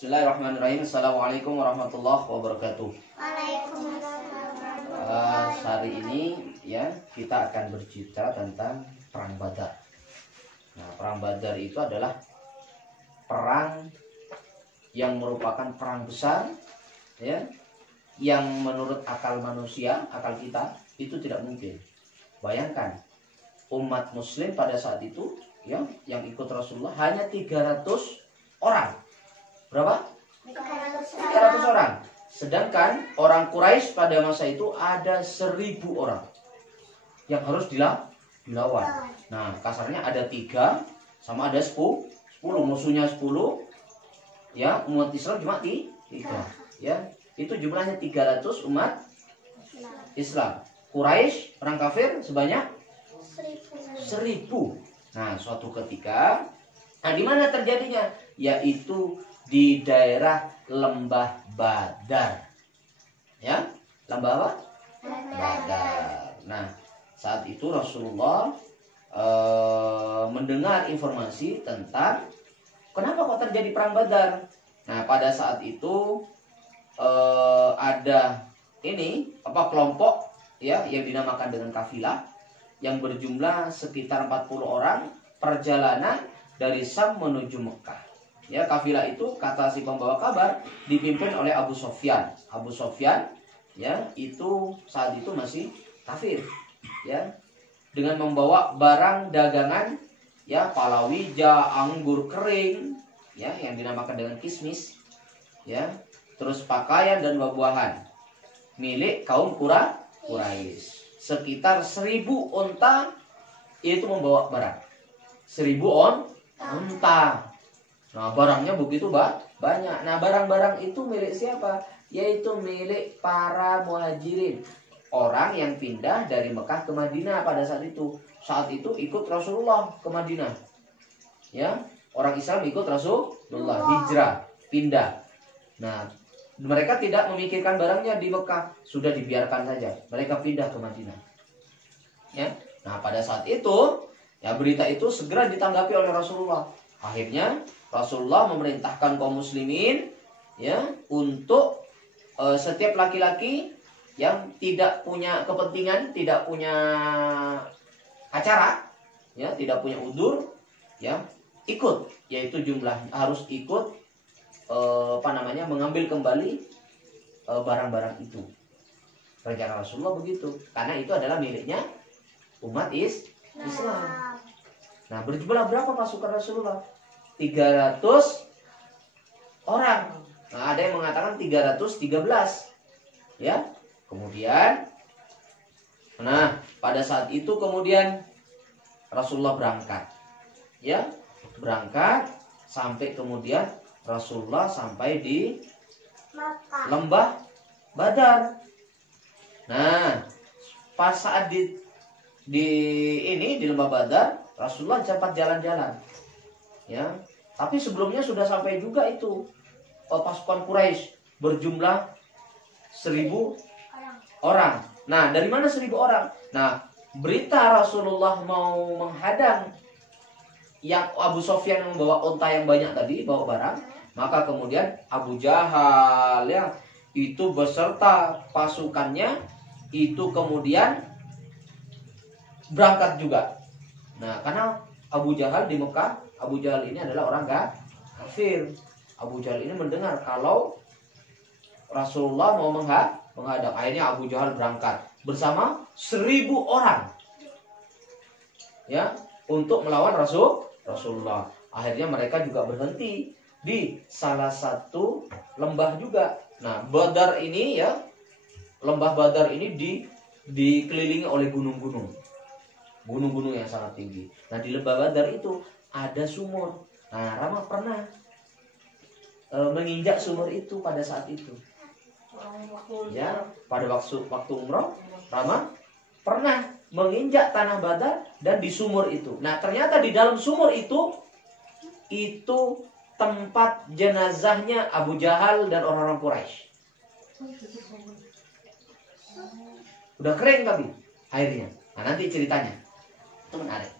Bismillahirrahmanirrahim. Assalamualaikum warahmatullahi wabarakatuh. Waalaikumsalam. Hari ini ya kita akan bercerita tentang perang Badar. Nah, perang Badar itu adalah perang yang merupakan perang besar, ya, yang menurut akal manusia, akal kita itu tidak mungkin. Bayangkan umat Muslim pada saat itu, ya, yang ikut Rasulullah hanya 300 orang. Berapa? 300 orang. Sedangkan orang Quraisy pada masa itu ada 1000 orang yang harus dilawan. Nah, kasarnya ada 3 sama ada 10. Musuhnya 10. Ya, umat Islam cuma 3. Ya, itu jumlahnya 300 umat Islam. Quraisy, orang kafir sebanyak 1000. Nah, suatu ketika, nah di mana terjadinya? Yaitu di daerah Lembah Badar. Ya, lembah apa? Badar. Nah, saat itu Rasulullah mendengar informasi tentang kenapa kok terjadi perang Badar. Nah, pada saat itu ada kelompok ya yang dinamakan dengan kafilah yang berjumlah sekitar 40 orang perjalanan dari Sam menuju Mekah. Ya, kafilah itu kata si pembawa kabar dipimpin oleh Abu Sofyan. Abu Sofyan ya itu saat itu masih kafir. Ya, dengan membawa barang dagangan ya palawija, anggur kering ya yang dinamakan dengan kismis ya, terus pakaian dan buah-buahan milik kaum Quraisy. Sekitar 1000 unta itu membawa barang. 1000 unta. Nah, barangnya begitu banyak. Nah, barang-barang itu milik siapa? Yaitu milik para muhajirin. Orang yang pindah dari Mekah ke Madinah pada saat itu. Saat itu ikut Rasulullah ke Madinah. Ya, orang Islam ikut Rasulullah, hijrah, pindah. Nah, mereka tidak memikirkan barangnya di Mekah, sudah dibiarkan saja. Mereka pindah ke Madinah. Ya. Nah, pada saat itu, ya berita itu segera ditanggapi oleh Rasulullah. Akhirnya Rasulullah memerintahkan kaum muslimin ya untuk setiap laki-laki yang tidak punya kepentingan, tidak punya acara, ya, tidak punya udzur, ya, ikut, yaitu jumlah harus ikut mengambil kembali barang-barang itu. Rencana Rasulullah begitu, karena itu adalah miliknya umat Islam. Nah, berjumlah berapa pasukan Rasulullah? 300 orang. Nah, ada yang mengatakan 313. Ya. Kemudian pada saat itu kemudian Rasulullah berangkat. Ya, berangkat sampai kemudian Rasulullah sampai di Lembah Badar. Nah, pas saat di Lembah Badar, Rasulullah sempat jalan-jalan. Ya, tapi sebelumnya sudah sampai juga itu pasukan Quraisy berjumlah 1000 orang. Nah, dari mana 1000 orang? Nah, berita Rasulullah mau menghadang yang Abu Sofyan yang membawa unta yang banyak tadi, bawa barang, maka kemudian Abu Jahal ya itu beserta pasukannya itu kemudian berangkat juga. Nah, karena Abu Jahal di Mekah, Abu Jahal ini adalah orang kafir. Abu Jahal ini mendengar kalau Rasulullah mau menghadang. Akhirnya Abu Jahal berangkat bersama 1000 orang. Ya, untuk melawan Rasulullah. Akhirnya mereka juga berhenti di salah satu lembah juga. Nah, Badar ini ya, lembah Badar ini dikelilingi oleh gunung-gunung. Gunung-gunung yang sangat tinggi. Nah, di lembah Badar itu ada sumur. Nah, Rama pernah menginjak sumur itu pada saat itu. Ya, pada waktu umroh, Rama pernah menginjak tanah Badar dan di sumur itu. Nah, ternyata di dalam sumur itu tempat jenazahnya Abu Jahal dan orang-orang Quraisy. Udah kering tapi airnya. Nah, nanti ceritanya. Itu menarik.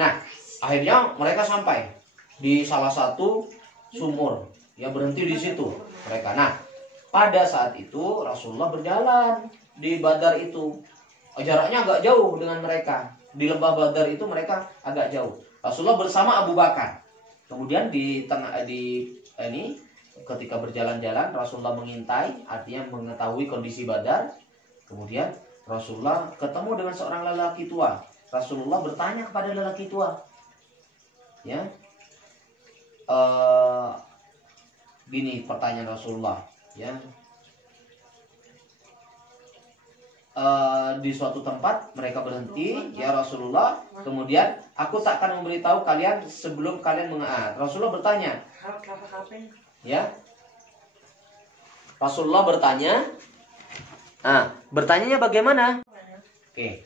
Nah, akhirnya mereka sampai di salah satu sumur. Ya berhenti di situ mereka. Nah, pada saat itu Rasulullah berjalan di Badar itu. Jaraknya agak jauh dengan mereka. Di lembah Badar itu mereka agak jauh. Rasulullah bersama Abu Bakar. Kemudian di tengah ini ketika berjalan-jalan Rasulullah mengintai, artinya mengetahui kondisi Badar. Kemudian Rasulullah ketemu dengan seorang lelaki tua. Rasulullah bertanya kepada lelaki tua, ya, gini pertanyaan Rasulullah, ya, di suatu tempat mereka berhenti, ya Rasulullah. Kemudian aku tak akan memberitahu kalian sebelum kalian mengaat. Rasulullah bertanya, ya, Rasulullah bertanya, bertanyanya bagaimana? Oke,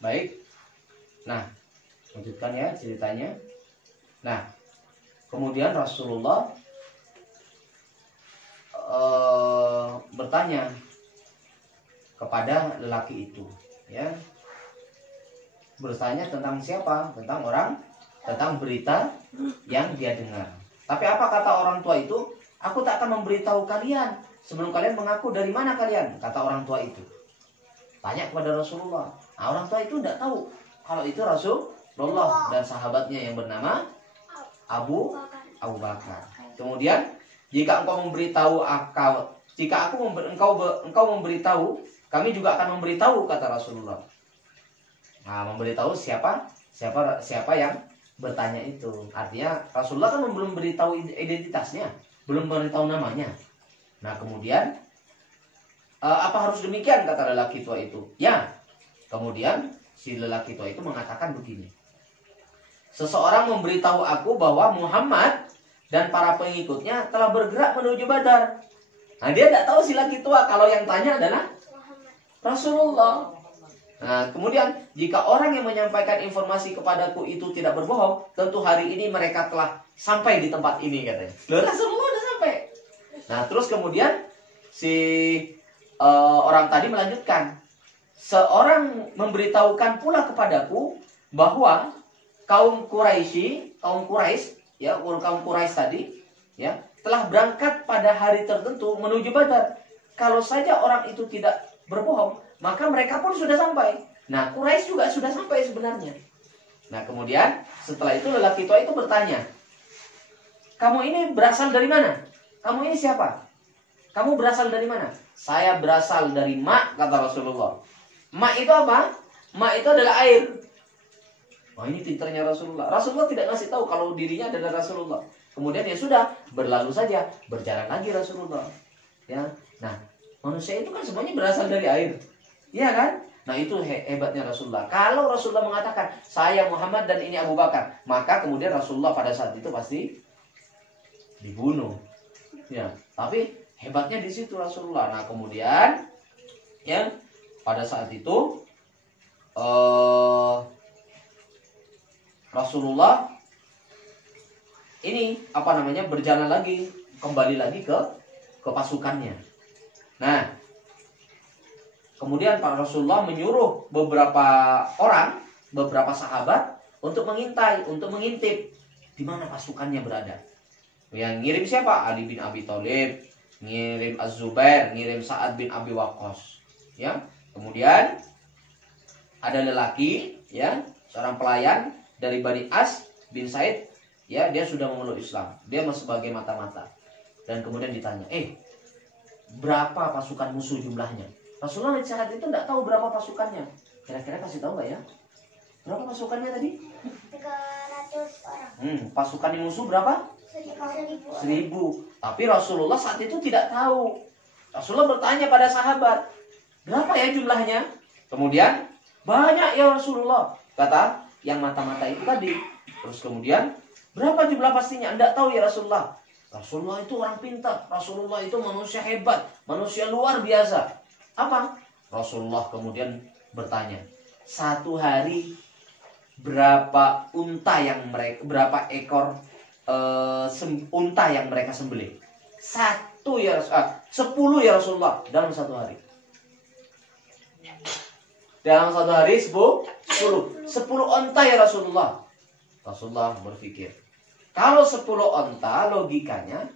baik. Nah, lanjutkan ya ceritanya. Nah, kemudian Rasulullah bertanya kepada lelaki itu, ya, bertanya tentang siapa? Tentang berita yang dia dengar. Tapi apa kata orang tua itu? Aku tak akan memberitahu kalian sebelum kalian mengaku dari mana kalian, kata orang tua itu. Tanya kepada Rasulullah. Nah, orang tua itu tidak tahu kalau itu Rasulullah dan sahabatnya yang bernama Abu Bakar. Kemudian, jika engkau memberitahu engkau memberitahu, kami juga akan memberitahu, kata Rasulullah. Nah, memberitahu siapa yang bertanya itu. Artinya Rasulullah kan belum beritahu identitasnya, belum beritahu namanya. Nah, kemudian apa harus demikian, kata lelaki tua itu? Ya. Kemudian si lelaki tua itu mengatakan begini. Seseorang memberitahu aku bahwa Muhammad dan para pengikutnya telah bergerak menuju Badar. Nah, dia tidak tahu si lelaki tua kalau yang tanya adalah Rasulullah. Nah, kemudian jika orang yang menyampaikan informasi kepadaku itu tidak berbohong, tentu hari ini mereka telah sampai di tempat ini, katanya. Loh, Rasulullah sudah sampai. Nah, terus kemudian si orang tadi melanjutkan. Seorang memberitahukan pula kepadaku bahwa kaum Quraisy tadi, ya, telah berangkat pada hari tertentu menuju Badar. Kalau saja orang itu tidak berbohong, maka mereka pun sudah sampai. Nah, Quraisy juga sudah sampai sebenarnya. Nah, kemudian setelah itu lelaki tua itu bertanya, kamu ini berasal dari mana? Kamu ini siapa? Kamu berasal dari mana? Saya berasal dari Ma, kata Rasulullah. Ma itu apa? Ma itu adalah air. Oh, ini pinternya Rasulullah. Rasulullah tidak ngasih tahu kalau dirinya adalah Rasulullah. Kemudian ya sudah, berlalu saja, berjalan lagi Rasulullah. Ya, nah, manusia itu kan semuanya berasal dari air, iya kan? Nah, itu hebatnya Rasulullah. Kalau Rasulullah mengatakan saya Muhammad dan ini Abu Bakar, maka kemudian Rasulullah pada saat itu pasti dibunuh. Ya, tapi hebatnya di situ Rasulullah. Nah, kemudian ya pada saat itu Rasulullah ini berjalan lagi, kembali lagi ke pasukannya. Nah, kemudian Pak Rasulullah menyuruh beberapa sahabat untuk mengintai, untuk mengintip di mana pasukannya berada. Yang ngirim siapa? Ali bin Abi Thalib, ngirim Az-Zubair, ngirim Sa'ad bin Abi Waqqas. Ya. Kemudian ada lelaki, ya, seorang pelayan dari Bani As bin Said, ya, dia sudah memeluk Islam. Dia sebagai mata-mata. Dan kemudian ditanya, berapa pasukan musuh jumlahnya? Rasulullah saat itu tidak tahu berapa pasukannya. Kira-kira kasih tahu nggak ya? Berapa pasukannya tadi? 300 orang. Pasukan musuh berapa? 1000. Tapi Rasulullah saat itu tidak tahu. Rasulullah bertanya pada sahabat, berapa ya jumlahnya? Kemudian, banyak ya Rasulullah, kata yang mata-mata itu tadi. Terus kemudian, berapa jumlah pastinya? Tidak tahu ya Rasulullah. Rasulullah itu orang pintar. Rasulullah itu manusia hebat, manusia luar biasa. Apa? Rasulullah kemudian bertanya, satu hari berapa ekor unta yang mereka sembelih? 10 ya Rasulullah dalam satu hari. Dalam satu hari 10 unta ya Rasulullah. Rasulullah berpikir, Kalau 10 onta, logikanya,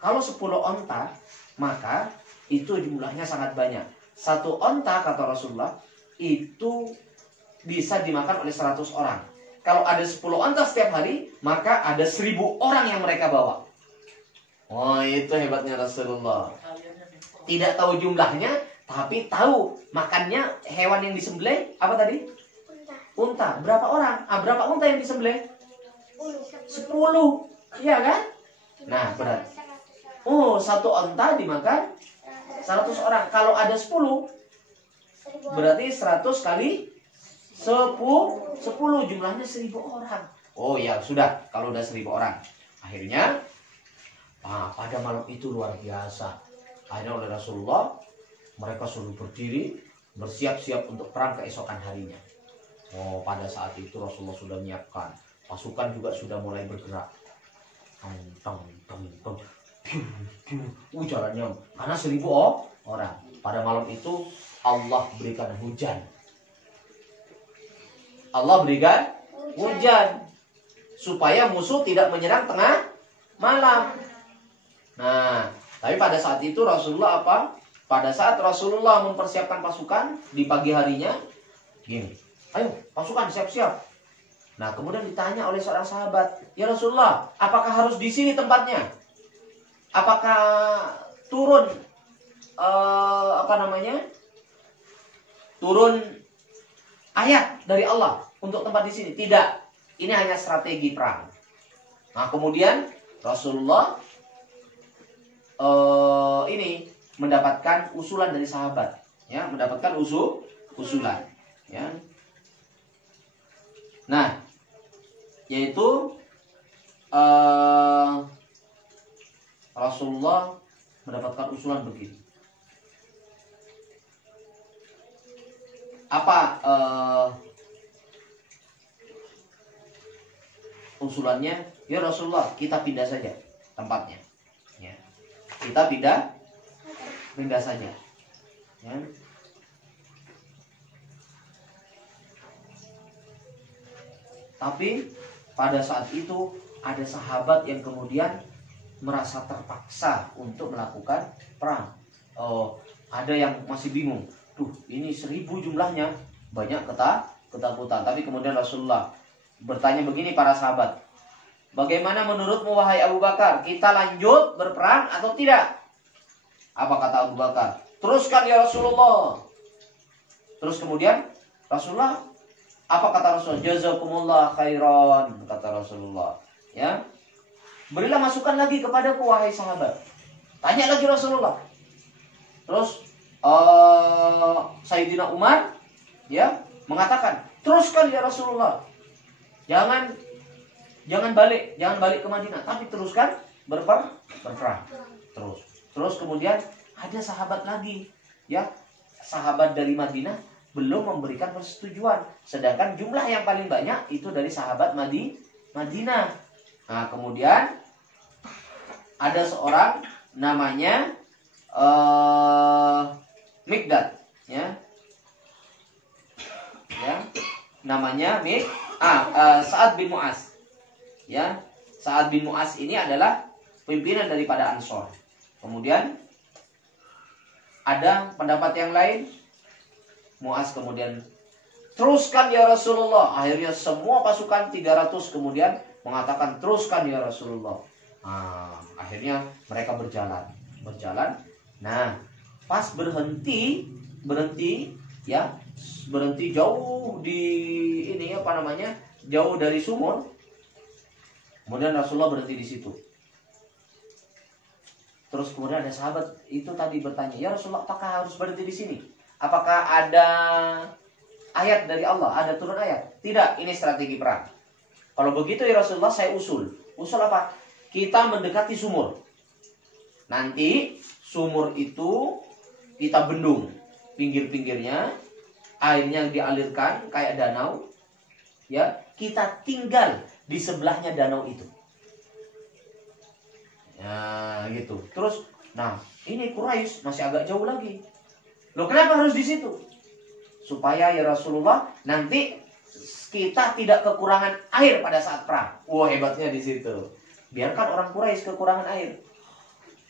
kalau 10 onta, maka itu jumlahnya sangat banyak. 1 onta, kata Rasulullah, itu bisa dimakan oleh 100 orang. Kalau ada 10 onta setiap hari, maka ada 1000 orang yang mereka bawa. Oh, itu hebatnya Rasulullah. Tidak tahu jumlahnya, tapi tahu makannya hewan yang disembelih, apa tadi? Unta. Berapa orang? Berapa unta yang disembelih? 10. Iya kan? Nah, benar. Oh, 1 onta dimakan 100 orang. Kalau ada 10, berarti 100 kali 10 jumlahnya 1000 orang. Oh ya, sudah. Kalau udah 1000 orang. Akhirnya, pada malam itu luar biasa. Akhirnya oleh Rasulullah, mereka suruh berdiri, bersiap-siap untuk perang keesokan harinya. Oh, pada saat itu Rasulullah sudah menyiapkan. Pasukan juga sudah mulai bergerak. Jalannya karena 1000 orang. Pada malam itu Allah berikan hujan. Allah berikan hujan supaya musuh tidak menyerang tengah malam. Nah, tapi pada saat itu Rasulullah apa? Pada saat Rasulullah mempersiapkan pasukan di pagi harinya, gini, ayo pasukan siap-siap. Nah, kemudian ditanya oleh seorang sahabat, ya Rasulullah, apakah harus di sini tempatnya? Apakah turun turun ayat dari Allah untuk tempat di sini? Tidak. Ini hanya strategi perang. Nah, kemudian Rasulullah ini mendapatkan usulan dari sahabat, ya, mendapatkan usulan, ya. Nah, yaitu Rasulullah mendapatkan usulan begini. Apa usulannya? Ya Rasulullah, kita pindah saja tempatnya. Ya. Kita pindah saja. Ya. Tapi pada saat itu ada sahabat yang kemudian merasa terpaksa untuk melakukan perang. Oh, ada yang masih bingung. Tuh, ini 1000 jumlahnya, banyak ketakutan. Tapi kemudian Rasulullah bertanya begini para sahabat, bagaimana menurutmu wahai Abu Bakar? Kita lanjut berperang atau tidak? Apa kata Abu Bakar? Teruskan ya Rasulullah. Terus kemudian Rasulullah, apa kata Rasulullah? Jazakumullah khairan, kata Rasulullah. Ya, berilah masukan lagi kepadaku wahai sahabat. Tanya lagi Rasulullah. Terus Sayyidina Umar, ya, mengatakan, teruskan ya Rasulullah. Jangan balik ke Madinah, tapi teruskan berperang. Terus kemudian ada sahabat lagi, ya, sahabat dari Madinah belum memberikan persetujuan, sedangkan jumlah yang paling banyak itu dari sahabat Madinah. Nah, kemudian ada seorang namanya Mikdad, ya, namanya Sa'ad bin Mu'az, ya. Sa'ad bin Mu'az ini adalah pimpinan daripada Ansor. Kemudian ada pendapat yang lain. Mu'az kemudian, teruskan ya Rasulullah. Akhirnya semua pasukan 300 kemudian mengatakan, teruskan ya Rasulullah. Akhirnya mereka berjalan. Nah, pas berhenti jauh di jauh dari sumur. Kemudian Rasulullah berhenti di situ. Terus kemudian ada sahabat itu tadi bertanya, ya Rasulullah, apakah harus berhenti di sini? Apakah ada ayat dari Allah? Ada turun ayat? Tidak, ini strategi perang. Kalau begitu ya Rasulullah, saya usul. Usul apa? Kita mendekati sumur. Nanti sumur itu kita bendung pinggir-pinggirnya, airnya dialirkan kayak danau. Ya, kita tinggal di sebelahnya danau itu. Ya, gitu. Terus, nah, ini Quraisy masih agak jauh lagi. Loh, kenapa harus di situ? Supaya ya Rasulullah nanti kita tidak kekurangan air pada saat perang. Wah, hebatnya di situ. Biarkan orang Quraisy kekurangan air.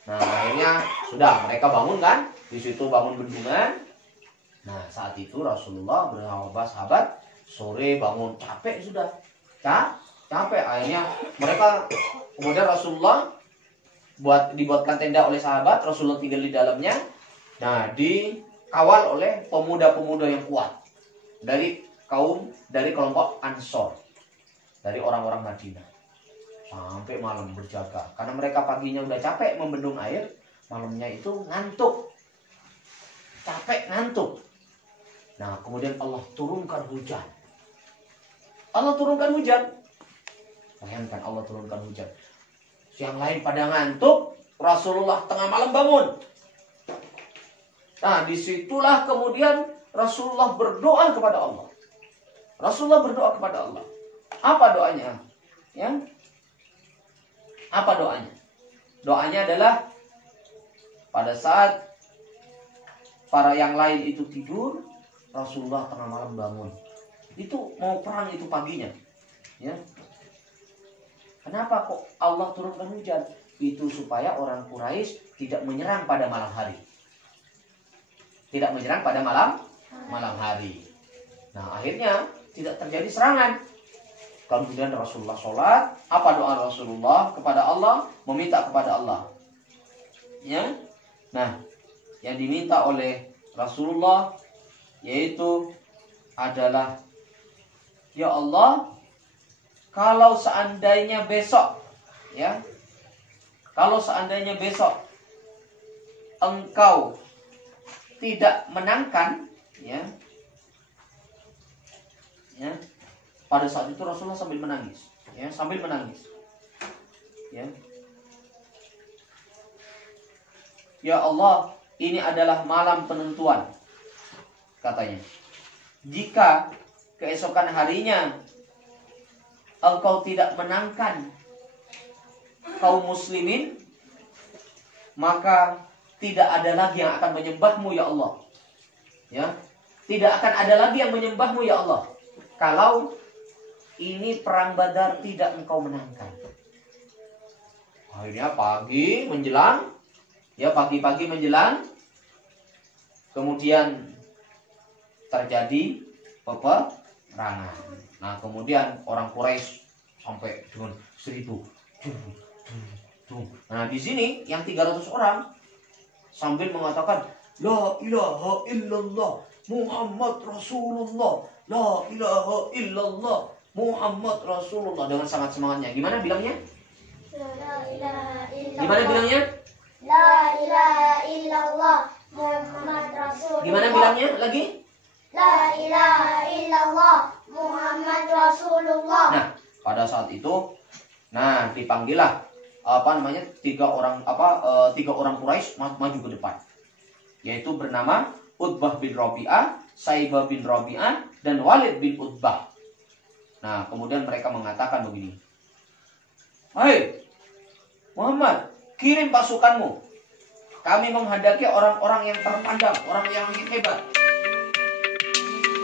Nah, akhirnya sudah mereka bangun kan? Di situ bangun bendungan. Nah, saat itu Rasulullah bersama sahabat sore bangun capek sudah. Capek akhirnya mereka kemudian Rasulullah dibuatkan tenda oleh sahabat, Rasulullah tinggal di dalamnya. Nah, dikawal oleh pemuda-pemuda yang kuat dari kelompok Ansor, dari orang-orang Madinah. Sampai malam berjaga karena mereka paginya udah capek membendung air, malamnya itu ngantuk. Capek, ngantuk. Nah, kemudian Allah turunkan hujan. Bayangkan Allah turunkan hujan. Yang lain pada ngantuk, Rasulullah tengah malam bangun. Nah, disitulah kemudian Rasulullah berdoa kepada Allah. Apa doanya? Ya. Apa doanya? Doanya adalah pada saat para yang lain itu tidur, Rasulullah tengah malam bangun. Itu mau perang itu paginya. Ya. Kenapa kok Allah turunkan hujan? Itu supaya orang Quraisy tidak menyerang pada malam hari. Malam hari. Nah, akhirnya tidak terjadi serangan. Kemudian Rasulullah sholat. Apa doa Rasulullah kepada Allah? Meminta kepada Allah. Ya. Nah, yang diminta oleh Rasulullah yaitu adalah, ya Allah, kalau seandainya besok Engkau tidak menangkan, ya. Pada saat itu Rasulullah sambil menangis. Ya. Ya Allah, ini adalah malam penentuan, katanya. Jika keesokan harinya Engkau tidak menangkan kaum muslimin, maka tidak ada lagi yang akan menyembahmu, ya Allah. Ya, tidak akan ada lagi yang menyembahmu, ya Allah, kalau ini perang Badar tidak Engkau menangkan. Akhirnya pagi menjelang, kemudian terjadi peperangan. Nah, kemudian orang Quraisy sampai dengan 1000. Nah, di sini yang 300 orang sambil mengatakan la ilaha illallah Muhammad Rasulullah, la ilaha illallah Muhammad Rasulullah, dengan sangat semangatnya. Gimana bilangnya? La ilaha illallah. Gimana bilangnya? La ilaha illallah Muhammad Rasulullah. Gimana bilangnya lagi? La ilaha illallah Muhammad Rasulullah. Nah, pada saat itu, nah dipanggillah tiga orang Quraisy maju ke depan, yaitu bernama Utbah bin Rabi'ah, Saibah bin Rabi'ah, dan Walid bin Utbah. Nah, kemudian mereka mengatakan begini, "Hai Muhammad, kirim pasukanmu. Kami menghadapi orang-orang yang terpandang, orang yang hebat."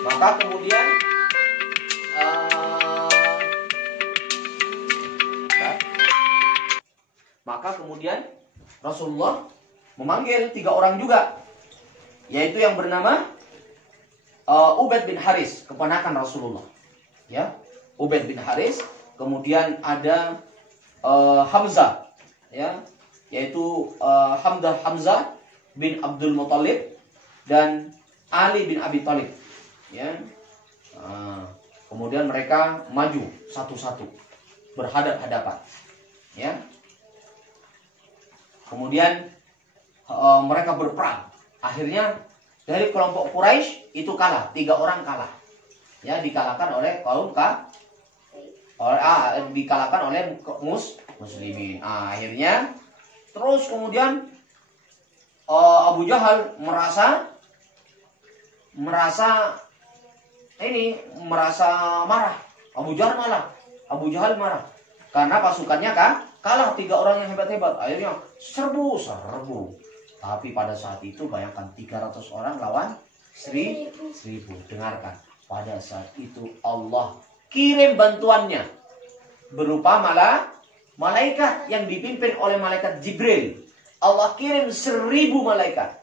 Maka kemudian Rasulullah memanggil 3 orang juga, yaitu yang bernama Ubaid bin Haris, keponakan Rasulullah. Ya, Ubaid bin Haris. Kemudian ada Hamzah, ya, yaitu Hamzah bin Abdul Muthalib dan Ali bin Abi Thalib. Ya, kemudian mereka maju satu-satu berhadap-hadapan. Ya, kemudian mereka berperang. Akhirnya dari kelompok Quraisy itu kalah, 3 orang kalah. Ya, dikalahkan oleh muslimin. Akhirnya terus kemudian Abu Jahal merasa marah. Abu Jahal marah karena pasukannya kalah 3 orang yang hebat-hebat. Akhirnya serbu. Tapi pada saat itu bayangkan 300 orang lawan 1000. Dengarkan. Pada saat itu Allah kirim bantuannya berupa malaikat yang dipimpin oleh malaikat Jibril. Allah kirim 1000 malaikat.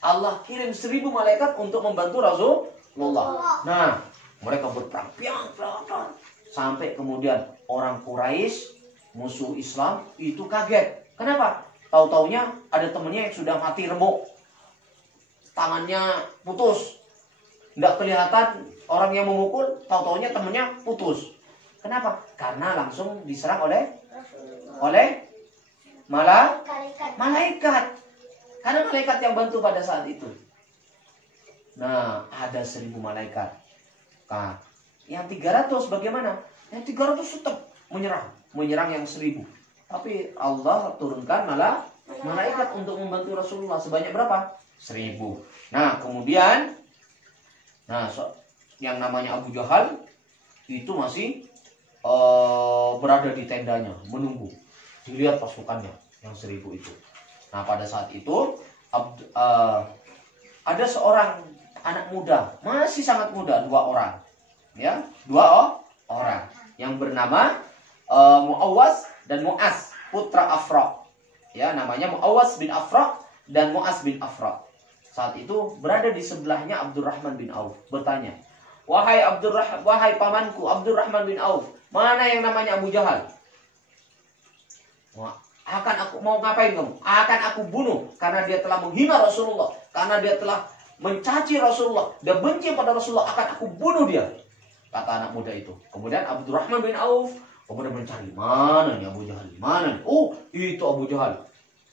Allah kirim 1000 malaikat untuk membantu Rasulullah. Nah, mereka berperang, sampai kemudian orang Quraisy, musuh Islam itu kaget. Kenapa? Tahu-taunya ada temennya yang sudah mati remuk, tangannya putus, nggak kelihatan orang yang memukul. Tahu-taunya temennya putus. Kenapa? Karena langsung diserang oleh malaikat. Karena malaikat yang bantu pada saat itu. Nah, ada 1000 malaikat. Nah, yang 300 bagaimana? Yang 300 tetap menyerang yang 1000. Tapi Allah turunkan malaikat untuk membantu Rasulullah sebanyak berapa? 1000. Nah, kemudian yang namanya Abu Jahal itu masih berada di tendanya menunggu. Dilihat pasukannya yang 1000 itu. Nah, pada saat itu ada seorang anak muda, masih sangat muda, 2 orang. Ya, 2 orang yang bernama Mu'awwas dan Mu'az, putra Afra. Ya, namanya Mu'awwas bin Afra dan Mu'az bin Afra. Saat itu berada di sebelahnya Abdurrahman bin Auf, bertanya, "Wahai pamanku Abdurrahman bin Auf, mana yang namanya Abu Jahal?" Mau ngapain kamu? Akan aku bunuh karena dia telah menghina Rasulullah, karena dia telah mencaci Rasulullah, dia benci pada Rasulullah, akan aku bunuh dia, kata anak muda itu. Kemudian Abdurrahman bin Auf kemudian mencari, mana nih Abu Jahal? Mana nih? Oh, itu Abu Jahal.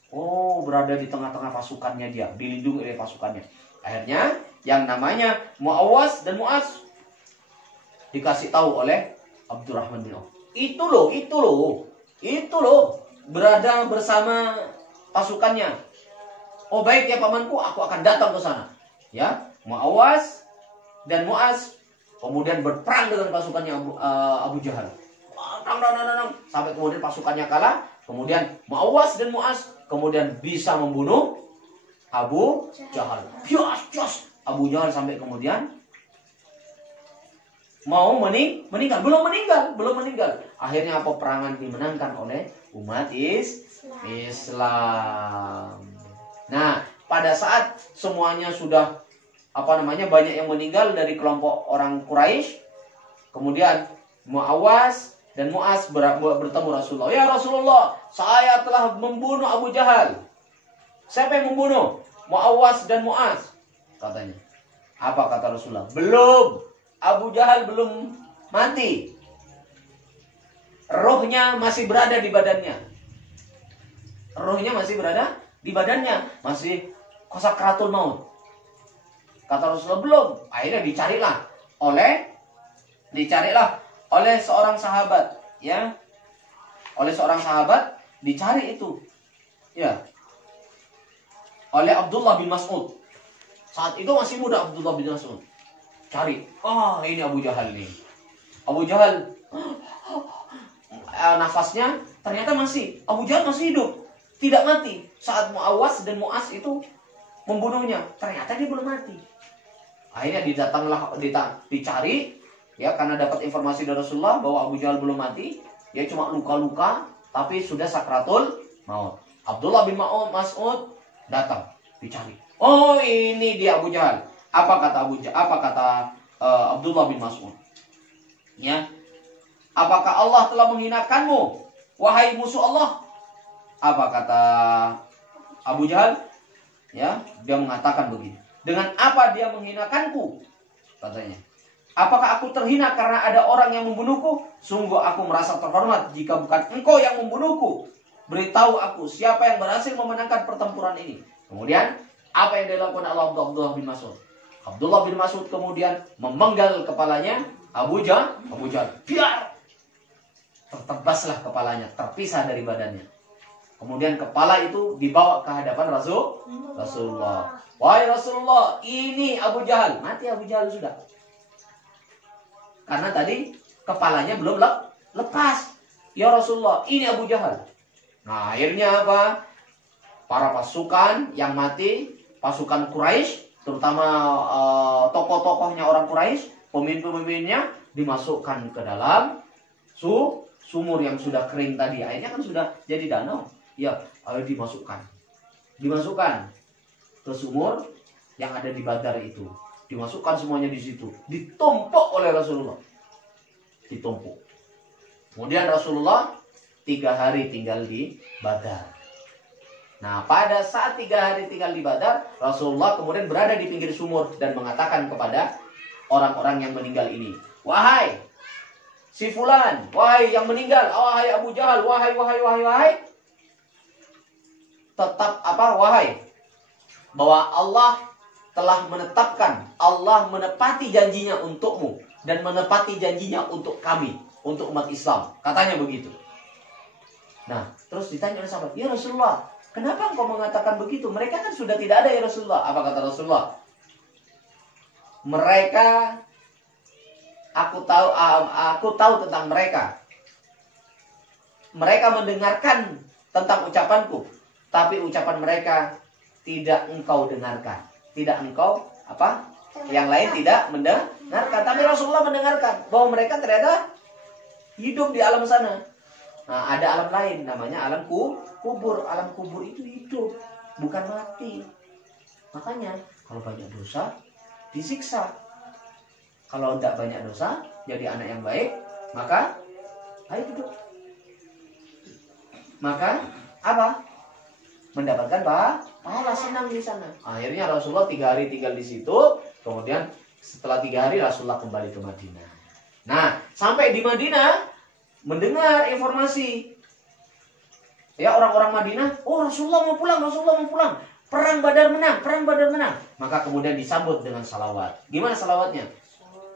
Oh, berada di tengah-tengah pasukannya dia, dilindungi oleh pasukannya. Akhirnya yang namanya Mu'awwas dan Mu'az dikasih tahu oleh Abdurrahman bin Auf. Itu loh. Berada bersama pasukannya. Oh, baik ya pamanku, aku akan datang ke sana. Ya, Mu'awwas dan Mu'az kemudian berperang dengan pasukannya Abu Jahal. Sampai kemudian pasukannya kalah. Kemudian Mu'awwas dan Mu'az kemudian bisa membunuh Abu Jahal. Abu Jahal sampai kemudian mau meninggal. Belum meninggal. Akhirnya peperangan dimenangkan oleh umat Islam. Nah, pada saat semuanya sudah banyak yang meninggal dari kelompok orang Quraisy, kemudian Mu'awwas dan Mu'az bertemu Rasulullah. Ya Rasulullah, saya telah membunuh Abu Jahal. Siapa yang membunuh? Mu'awwas dan Mu'az, katanya. Apa kata Rasulullah? Belum. Abu Jahal belum mati. Rohnya masih berada di badannya. Masih sakratul maut. Kata Rasulullah, belum. Akhirnya dicarilah oleh seorang sahabat, ya. Oleh seorang sahabat dicari itu. Ya. Oleh Abdullah bin Mas'ud. Saat itu masih muda Abdullah bin Mas'ud. Cari. Oh, ini Abu Jahal nih. Abu Jahal nafasnya ternyata Abu Jahal masih hidup, tidak mati. Saat Mu'awwas dan Mu'az itu membunuhnya, ternyata dia belum mati. Akhirnya dicari, ya, karena dapat informasi dari Rasulullah bahwa Abu Jahal belum mati, dia cuma luka-luka, tapi sudah sakratul maut. Abdullah bin Mas'ud datang, dicari. Oh, ini dia Abu Jahal. Apa kata Abdullah bin Mas'ud? Ya. Apakah Allah telah menghinakanmu, wahai musuh Allah? Apa kata Abu Jahal? Ya, dia mengatakan begini. Dengan apa dia menghinakanku? Katanya. Apakah aku terhina karena ada orang yang membunuhku? Sungguh aku merasa terhormat jika bukan engkau yang membunuhku. Beritahu aku siapa yang berhasil memenangkan pertempuran ini. Kemudian apa yang dilakukan oleh Abdullah bin Mas'ud? Abdullah bin Mas'ud kemudian memenggal kepalanya Abu Jahal. Biar tertebaslah kepalanya, terpisah dari badannya. Kemudian kepala itu dibawa ke hadapan Rasulullah. Wahai Rasulullah, ini Abu Jahal. Mati Abu Jahal sudah. Karena tadi kepalanya belum lepas. Ya Rasulullah, ini Abu Jahal. Nah, akhirnya apa? Para pasukan yang mati, pasukan Quraisy terutama tokoh-tokohnya orang Quraisy, pemimpin-pemimpinnya dimasukkan ke dalam sumur yang sudah kering tadi. Airnya kan sudah jadi danau. Ya, ayo dimasukkan ke sumur yang ada di Badar itu. Dimasukkan semuanya di situ. Ditumpuk oleh Rasulullah. Ditumpuk. Kemudian Rasulullah 3 hari tinggal di Badar. Nah, pada saat 3 hari tinggal di Badar, Rasulullah kemudian berada di pinggir sumur dan mengatakan kepada orang-orang yang meninggal ini, wahai si fulan, wahai yang meninggal, wahai Abu Jahal, wahai, tetap wahai, bahwa Allah telah menetapkan, Allah menepati janjinya untukmu dan menepati janjinya untuk kami, untuk umat Islam. Katanya begitu. Nah, terus ditanya oleh sahabat, ya Rasulullah, kenapa engkau mengatakan begitu? Mereka kan sudah tidak ada ya Rasulullah. Apa kata Rasulullah? Mereka, aku tahu tentang mereka. Mereka mendengarkan tentang ucapanku, tapi ucapan mereka tidak engkau dengarkan. Tidak engkau yang lain tidak mendengarkan. Tapi Rasulullah mendengarkan bahwa mereka ternyata hidup di alam sana. Nah, ada alam lain namanya alam kubur. Alam kubur itu hidup, bukan mati. Makanya kalau banyak dosa disiksa. Kalau tidak banyak dosa, jadi anak yang baik, maka ayo hidup. Maka mendapatkan pahala, senang di sana. Akhirnya Rasulullah 3 hari tinggal di situ. Kemudian setelah 3 hari Rasulullah kembali ke Madinah. Nah, sampai di Madinah mendengar informasi. Ya, orang-orang Madinah, oh Rasulullah mau pulang. Perang Badar menang. Maka kemudian disambut dengan salawat. Gimana salawatnya?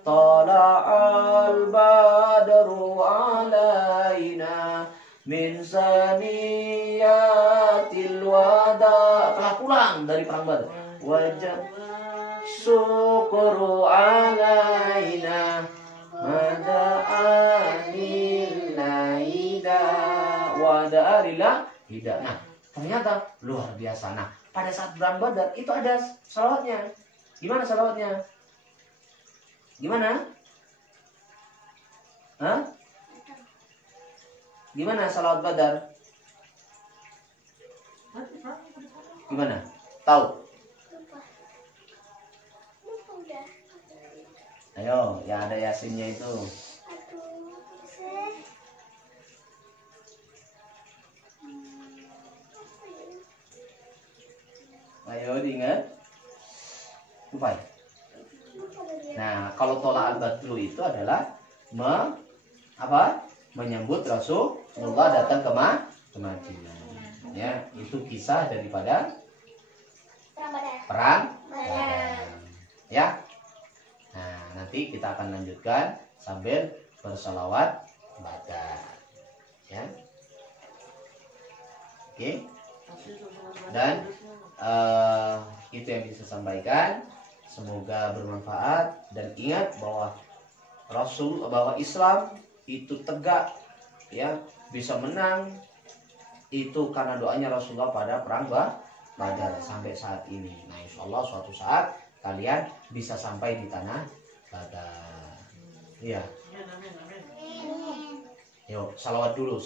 Tala'al badru alaina min saniyatil wada. Telah pulang dari perang Badar. Wajah syukru alaina mada'anil naida wada'alillah hida. Nah, ternyata luar biasa. Nah, pada saat perang Badar itu ada salawatnya. Gimana salawatnya? Gimana? Gimana salawat Badar? Gimana? Tahu? Ayo, ya ada Yasinnya itu. Ayo diingat. Lupa. Nah, kalau tolak al-badru itu adalah menyambut Rasulullah datang ke Madinah. Ya, itu kisah daripada perang Badar. Ya. Nah, nanti kita akan lanjutkan sambil bersalawat Badar. Ya. Oke. Dan itu yang bisa sampaikan. Semoga bermanfaat dan ingat bahwa Islam itu tegak, ya, bisa menang itu karena doanya Rasulullah pada perang Badar sampai saat ini. Nah, insya Allah suatu saat kalian bisa sampai di tanah Badar. Iya. Yuk, salawat dulu.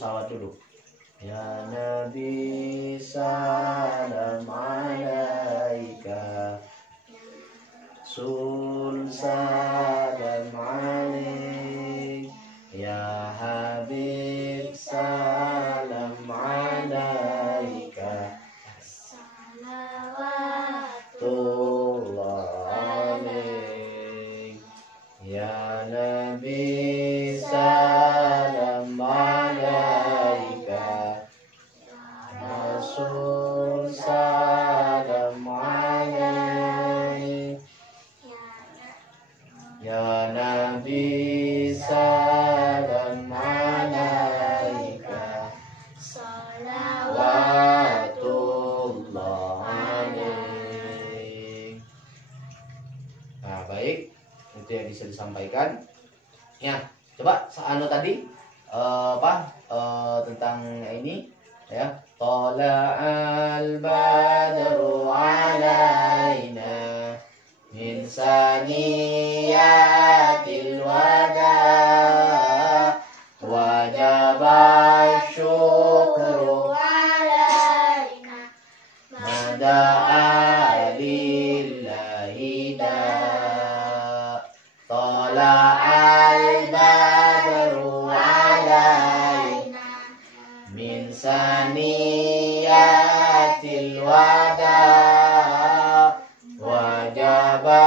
Ya Nabi salam alaika, Sul salam alaik, ya Habib salam alaika, salawatullah alaik, ya Nabi salam alaika, Rasul salam alaik, ya Nabi salam alaika, salawatullah alaik. Nah, baik, itu yang bisa disampaikan. Ya, coba tadi tentang ini, ya. Tala'al badru alaina min saniyatil wada wajaba syukru alaina mada'a lillahi da tala'al badru alaina min saniyatil wada wajaba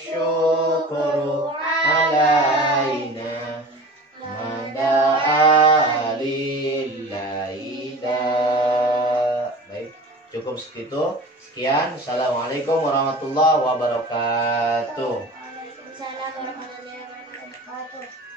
syukru alaina mada'a lillahi da. Baik, cukup segitu. Sekian. Assalamualaikum warahmatullahi wabarakatuh. Waalaikumsalam warahmatullahi wabarakatuh.